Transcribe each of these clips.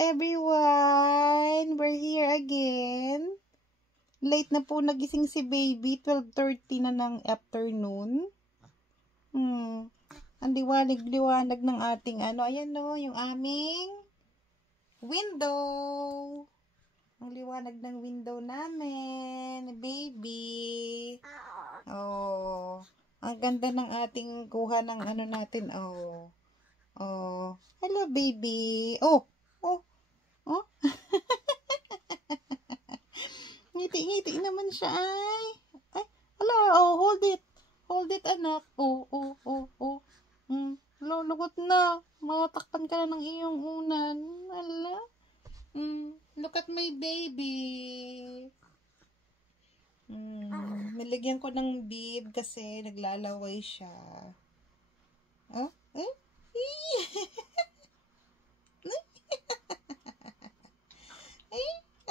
everyone! We're here again. Late na po nagising si baby. 12:30 na ng afternoon. Ang liwanag-liwanag ng ating ayan no, yung aming window. Ang liwanag ng window namin, baby. Oh, ang ganda ng ating kuha ng natin. Oh, hello baby. Oh. Ngiti-ngiti naman siya ay. Hello, hold it. Hold it, anak. Lugot na. Matakpan ka na ng iyong unan. Hala. Look at my baby. Nilagyan ko ng bib kasi naglalaway siya.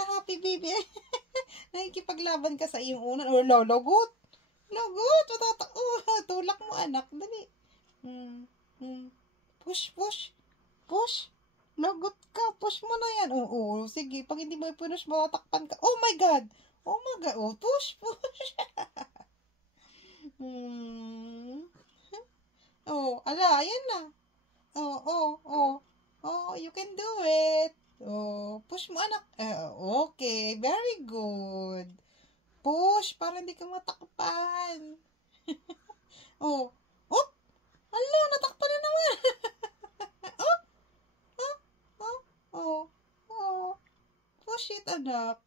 Happy baby. Nakikipaglaban ka sa iyong unan. Lagot. Tulak mo, anak. Dali. Push. Lagot ka. Push mo na yan. Sige. Pag hindi mo i-push, matatakpan ka. Oh my God. Push. Ayan na. You can do it. Push mo, anak. Okay. Very good. Push para hindi ka matakpan. Natakpan na naman. Push it, anak.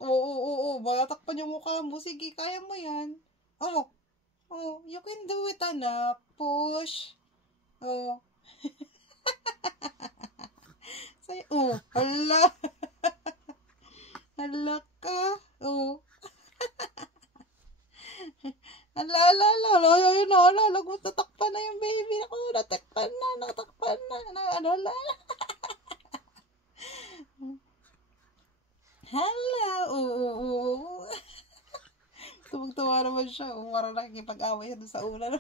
Matakpan yung mukha mo. Sige, kaya mo yan. You can do it, anak. Push. Hala. Hala ka. Lagot, natakpan na yung baby. Natakpan na. Hello. Tumagtawa naman siya. Parang nakikipag-away ka doon sa unan.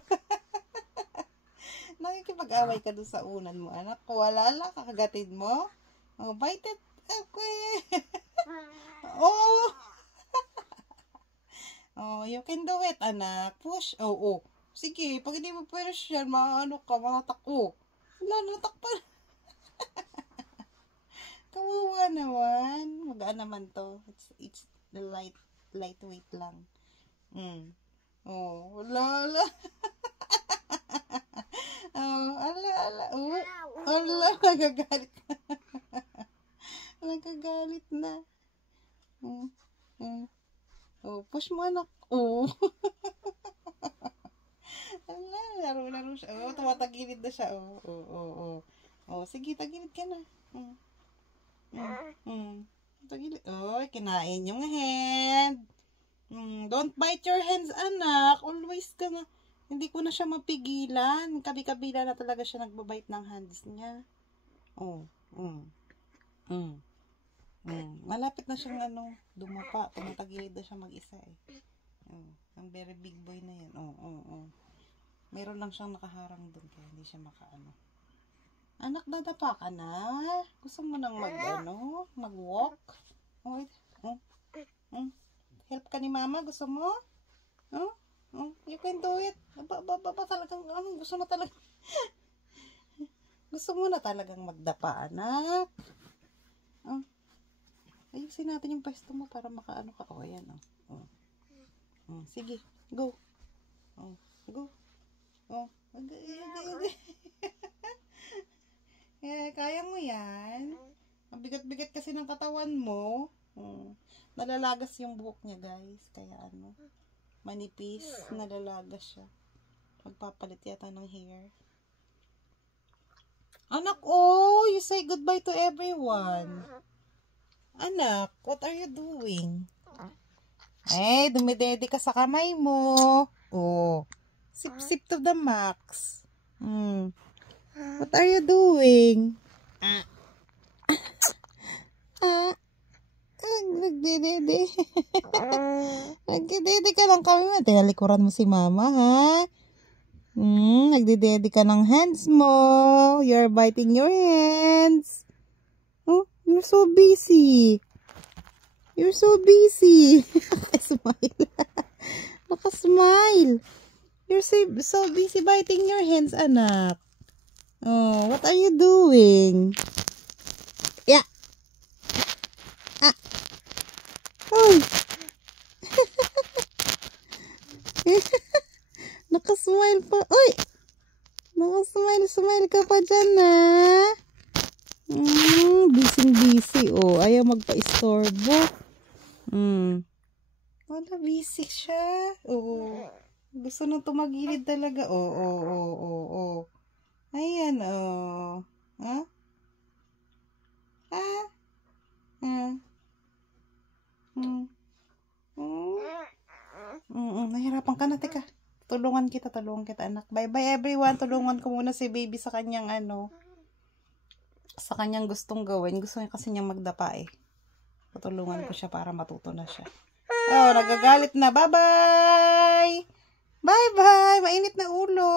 Nakikipag-away ka doon sa unan mo, anak. Wala lang, kakagatid mo. Bite it. Okay. You can do it, anak. Push. Sige, pag hindi mo push yan, matatak. Natakpan. Kawawa naman. Magaan naman to. It's the lightweight lang. Wala. Nagagalit. Nagagalit na. Push mo, anak. Laro siya. Tumatagilid na siya. Sige, tagilid ka na. Tagilid. Kinain yung hand. Don't bite your hands, anak. Always ka nga. Hindi ko na siya mapigilan. Kabi-kabila na talaga siya nagbabite ng hands niya. Malapit na siyang dumapa. Tumatagilid na siya mag-isa eh. Ang very big boy na yan. Meron lang siyang nakaharang doon kaya hindi siya makaano. Anak, dadapa ka na. Gusto mo nang mag-walk? Help ka ni mama? Gusto mo? You can do it. Talagang gusto na talaga. Gusto mo na talagang magdapa, anak. Ayusin natin yung pwesto mo para makaano ka. Ayan. Sige, go. Go. Kaya mo yan. Mabigat-bigat kasi ng katawan mo. Nalalagas yung buhok niya, guys. Kaya manipis. Nalalagas siya. Magpapalit yata ng hair. Anak, you say goodbye to everyone. Anak, what are you doing? Dumidede ka sa kamay mo. Sip to the max. What are you doing? Nagdidede. Nagdidede ka lang kami mo. Tinalikuran mo si mama, ha? Nagdidede ka ng hands mo. You're biting your hands. You're You're so busy. You're so busy. Smile. Naka-smile. You're so busy biting your hands, anak. Oh, what are you doing? Yeah. Ah. Oh. Naka-smile pa. Uy! Naka-smile ka pa dyan, ha? Busy. Oh, ayaw magpa-istorbo. Wala, busy siya. Oh. Gusto nang tumagilid talaga. Oh. Ayan, oh. Ha? Ha? Nahirapan ka na, teka. Tulungan kita, anak. Bye-bye, everyone. Tulungan ko muna si baby sa kanyang, sa kanyang gustong gawin. Gusto niya kasi niyang magdapa, eh. Tutulungan ko siya para matuto na siya. Oh, nagagalit na. Bye-bye! Bye-bye! Mainit na ulo.